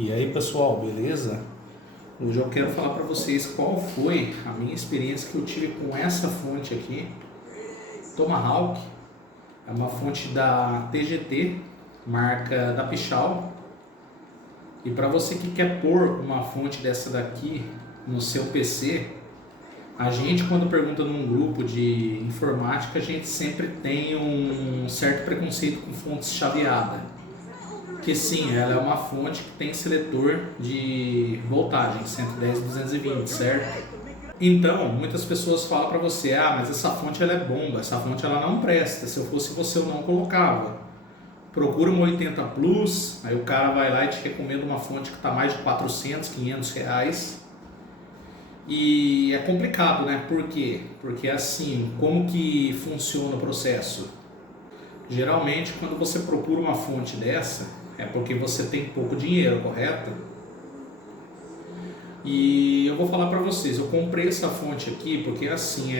E aí pessoal, beleza? Hoje eu quero falar para vocês qual foi a minha experiência que eu tive com essa fonte aqui, Tomahawk. É uma fonte da TGT, marca da Pichau. E para você que quer pôr uma fonte dessa daqui no seu PC, a gente, quando pergunta num grupo de informática, a gente sempre tem um certo preconceito com fontes chaveadas. Que sim, ela é uma fonte que tem seletor de voltagem, 110/220, certo? Então, muitas pessoas falam para você, mas essa fonte ela é bomba, essa fonte ela não presta, se eu fosse você eu não colocava. Procura uma 80 Plus, aí o cara vai lá e te recomenda uma fonte que está mais de 400, 500 reais. E é complicado, né? Por quê? Porque assim, como que funciona o processo? Geralmente, quando você procura uma fonte dessa, é porque você tem pouco dinheiro, correto? E eu vou falar para vocês, eu comprei essa fonte aqui porque assim,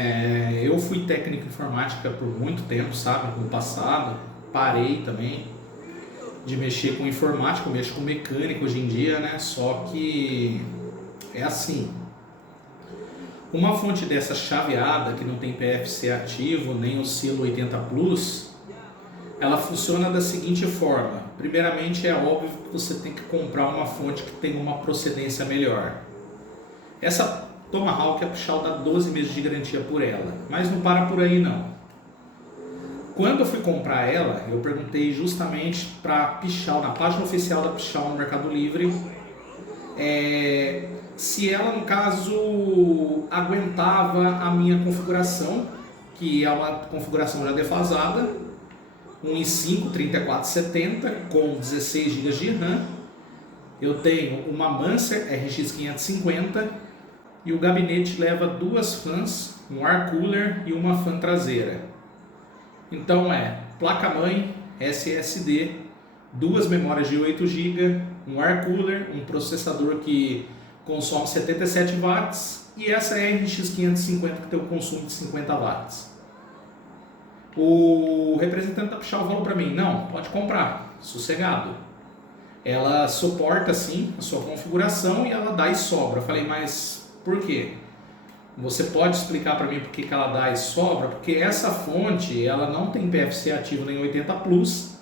eu fui técnico em informática por muito tempo, sabe? No passado, parei também de mexer com informática, eu mexo com mecânica hoje em dia, né? Só que é assim, uma fonte dessa chaveada, que não tem PFC ativo, nem o selo 80 Plus, ela funciona da seguinte forma. Primeiramente, é óbvio que você tem que comprar uma fonte que tenha uma procedência melhor. Essa Tomahawk, a Pichau dá 12 meses de garantia por ela, mas não para por aí não. Quando eu fui comprar ela, eu perguntei justamente para a Pichau, na página oficial da Pichau no Mercado Livre, se ela, no caso, aguentava a minha configuração, que é uma configuração já defasada, um i5 3470 com 16 GB de RAM. Eu tenho uma Mancer RX 550 e o gabinete leva duas fãs, um ar cooler e uma fã traseira. Então placa-mãe SSD, duas memórias de 8 GB, um ar cooler, um processador que consome 77 watts e essa RX 550 que tem um consumo de 50 watts. O representante da Pichau falou para mim, não, pode comprar, sossegado. Ela suporta sim a sua configuração e ela dá e sobra. Eu falei, mas por quê? Você pode explicar para mim por que ela dá e sobra? Porque essa fonte ela não tem PFC ativo nem 80 Plus,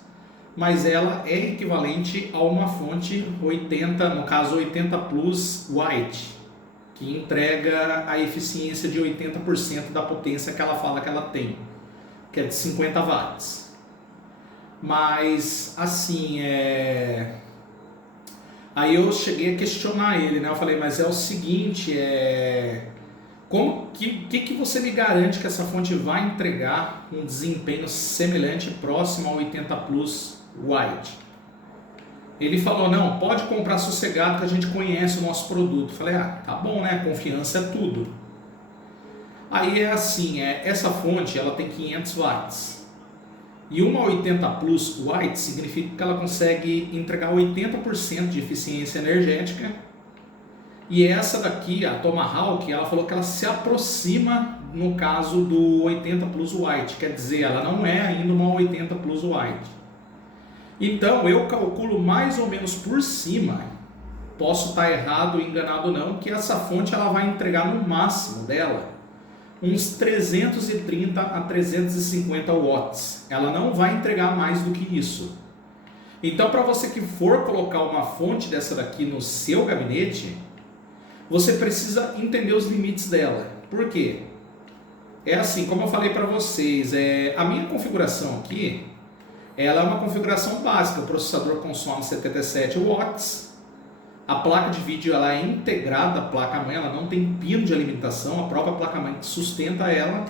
mas ela é equivalente a uma fonte 80, no caso 80 Plus White, que entrega a eficiência de 80% da potência que ela fala que ela tem, que é de 50 watts. Mas assim, aí eu cheguei a questionar ele, né? Eu falei, mas é o seguinte, como que você me garante que essa fonte vai entregar um desempenho semelhante, próximo ao 80 Plus White? Ele falou, não, pode comprar sossegado que a gente conhece o nosso produto. Eu falei, tá bom, né? Confiança é tudo. Aí é assim, essa fonte ela tem 500 watts. E uma 80 Plus White significa que ela consegue entregar 80% de eficiência energética. E essa daqui, a Tomahawk, ela falou que ela se aproxima no caso do 80 Plus White. Quer dizer, ela não é ainda uma 80 Plus White. Então eu calculo mais ou menos por cima, posso estar errado, enganado não, que essa fonte ela vai entregar no máximo dela uns 330 a 350 watts. Ela não vai entregar mais do que isso. Então, para você que for colocar uma fonte dessa daqui no seu gabinete, você precisa entender os limites dela. Por quê? É assim, como eu falei para vocês, a minha configuração aqui, ela é uma configuração básica. O processador consome 77 watts. A placa de vídeo ela é integrada à placa-mãe, ela não tem pino de alimentação, a própria placa-mãe que sustenta ela,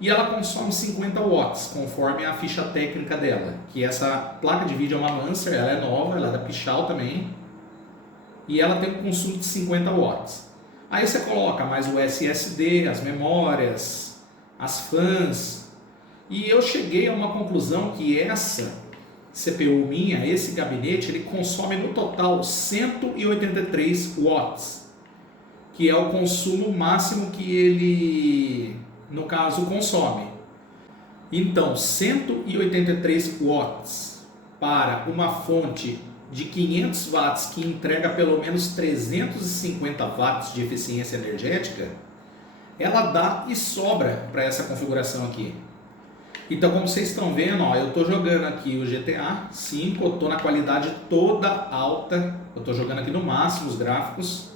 e ela consome 50 watts, conforme a ficha técnica dela. Que essa placa de vídeo é uma Mancer, ela é nova, ela é da Pichau também, e ela tem um consumo de 50 watts. Aí você coloca mais o SSD, as memórias, as fãs, e eu cheguei a uma conclusão que essa CPU minha, esse gabinete, ele consome no total 183 watts, que é o consumo máximo que ele, no caso, consome. Então, 183 watts para uma fonte de 500 watts que entrega pelo menos 350 watts de eficiência energética, ela dá e sobra para essa configuração aqui. Então, como vocês estão vendo, ó, eu estou jogando aqui o GTA V, eu estou na qualidade toda alta, eu estou jogando aqui no máximo os gráficos,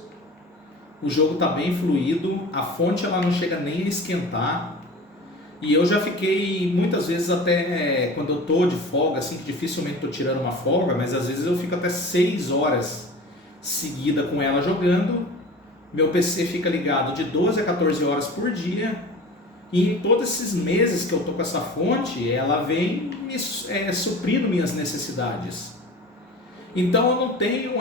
o jogo está bem fluido, a fonte ela não chega nem a esquentar, e eu já fiquei muitas vezes até, quando eu estou de folga, assim, que dificilmente estou tirando uma folga, mas às vezes eu fico até 6 horas seguida com ela jogando, meu PC fica ligado de 12 a 14 horas por dia, e em todos esses meses que eu estou com essa fonte, ela vem me suprindo minhas necessidades. Então eu não tenho,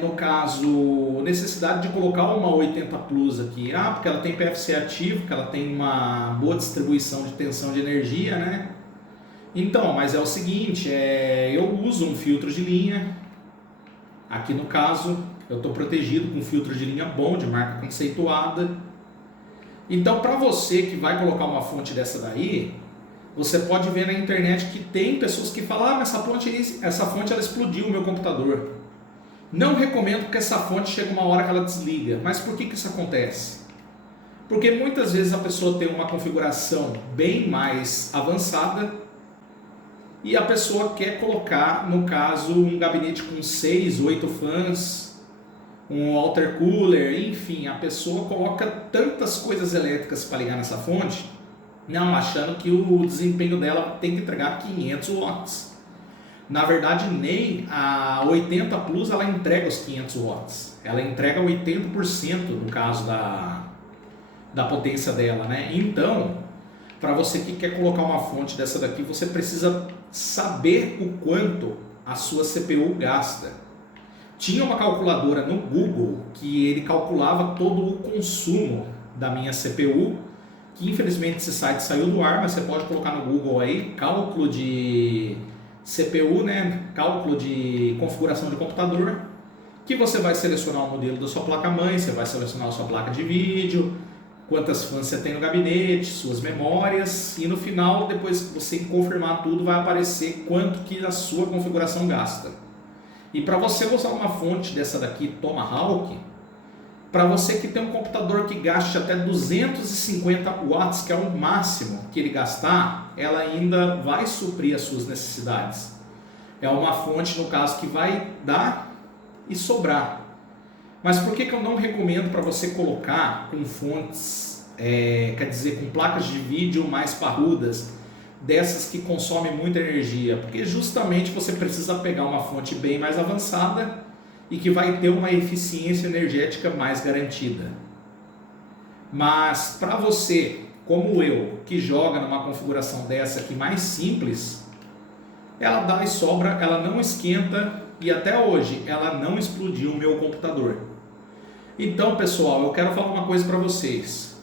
no caso, necessidade de colocar uma 80 Plus aqui. Porque ela tem PFC ativo, porque ela tem uma boa distribuição de tensão de energia, né? Então, mas é o seguinte, eu uso um filtro de linha. Aqui no caso, eu estou protegido com um filtro de linha bom, de marca conceituada. Então, para você que vai colocar uma fonte dessa daí, você pode ver na internet que tem pessoas que falam: mas essa fonte ela explodiu o meu computador. Não recomendo que essa fonte chegue uma hora que ela desliga. Mas por que isso acontece? Porque muitas vezes a pessoa tem uma configuração bem mais avançada e a pessoa quer colocar, no caso, um gabinete com 6, 8 fãs, um water cooler, enfim, a pessoa coloca tantas coisas elétricas para ligar nessa fonte, não achando que o desempenho dela tem que entregar 500 watts. Na verdade, nem a 80 Plus ela entrega os 500 watts, ela entrega 80% no caso da potência dela, né? Então, para você que quer colocar uma fonte dessa daqui, você precisa saber o quanto a sua CPU gasta. Tinha uma calculadora no Google que ele calculava todo o consumo da minha CPU, que infelizmente esse site saiu do ar, mas você pode colocar no Google aí, cálculo de CPU, né? Cálculo de configuração de computador, que você vai selecionar o modelo da sua placa-mãe, você vai selecionar a sua placa de vídeo, quantas fãs você tem no gabinete, suas memórias, e no final, depois que você confirmar tudo, vai aparecer quanto que a sua configuração gasta. E para você usar uma fonte dessa daqui, Tomahawk, para você que tem um computador que gaste até 250 watts, que é o máximo que ele gastar, ela ainda vai suprir as suas necessidades. É uma fonte, no caso, que vai dar e sobrar. Mas por que eu não recomendo para você colocar com fontes, quer dizer, com placas de vídeo mais parrudas, dessas que consomem muita energia? Porque justamente você precisa pegar uma fonte bem mais avançada e que vai ter uma eficiência energética mais garantida. Mas para você, como eu, que joga numa configuração dessa aqui mais simples, ela dá e sobra, ela não esquenta e até hoje ela não explodiu o meu computador. Então, pessoal, eu quero falar uma coisa para vocês.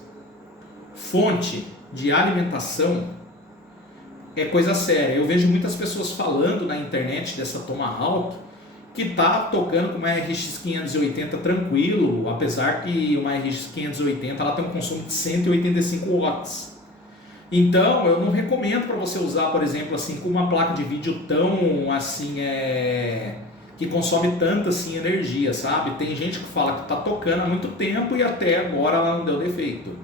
Fonte de alimentação é coisa séria. Eu vejo muitas pessoas falando na internet dessa Tomahawk que está tocando com uma RX 580 tranquilo, apesar que uma RX 580 ela tem um consumo de 185 watts. Então, eu não recomendo para você usar, por exemplo, assim, com uma placa de vídeo tão assim, que consome tanta assim energia, sabe? Tem gente que fala que está tocando há muito tempo e até agora ela não deu defeito.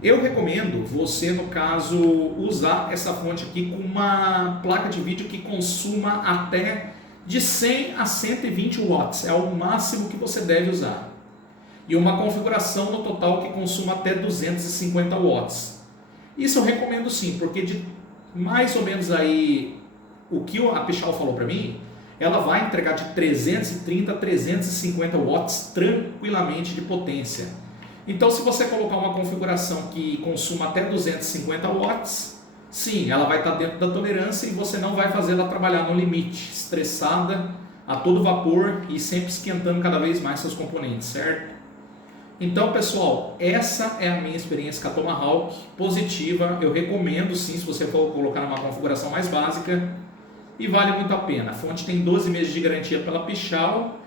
Eu recomendo você, no caso, usar essa fonte aqui com uma placa de vídeo que consuma até de 100 a 120 watts, é o máximo que você deve usar. E uma configuração no total que consuma até 250 watts. Isso eu recomendo sim, porque de mais ou menos aí, o que a Pichau falou para mim, ela vai entregar de 330 a 350 watts tranquilamente de potência. Então, se você colocar uma configuração que consuma até 250 watts, sim, ela vai estar dentro da tolerância e você não vai fazer ela trabalhar no limite, estressada, a todo vapor e sempre esquentando cada vez mais seus componentes, certo? Então, pessoal, essa é a minha experiência com a Tomahawk, positiva. Eu recomendo sim, se você for colocar numa configuração mais básica, e vale muito a pena. A fonte tem 12 meses de garantia pela Pichau.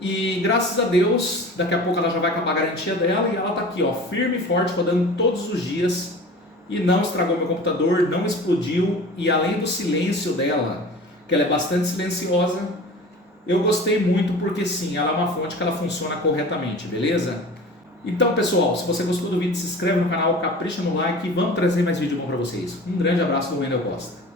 E graças a Deus, daqui a pouco ela já vai acabar a garantia dela e ela está aqui, ó, firme e forte, rodando todos os dias e não estragou meu computador, não explodiu. E além do silêncio dela, que ela é bastante silenciosa, Eu gostei muito porque sim, ela é uma fonte que ela funciona corretamente, beleza? Então pessoal, se você gostou do vídeo, se inscreve no canal, capricha no like e vamos trazer mais vídeo bom para vocês. Um grande abraço do Wendel Costa.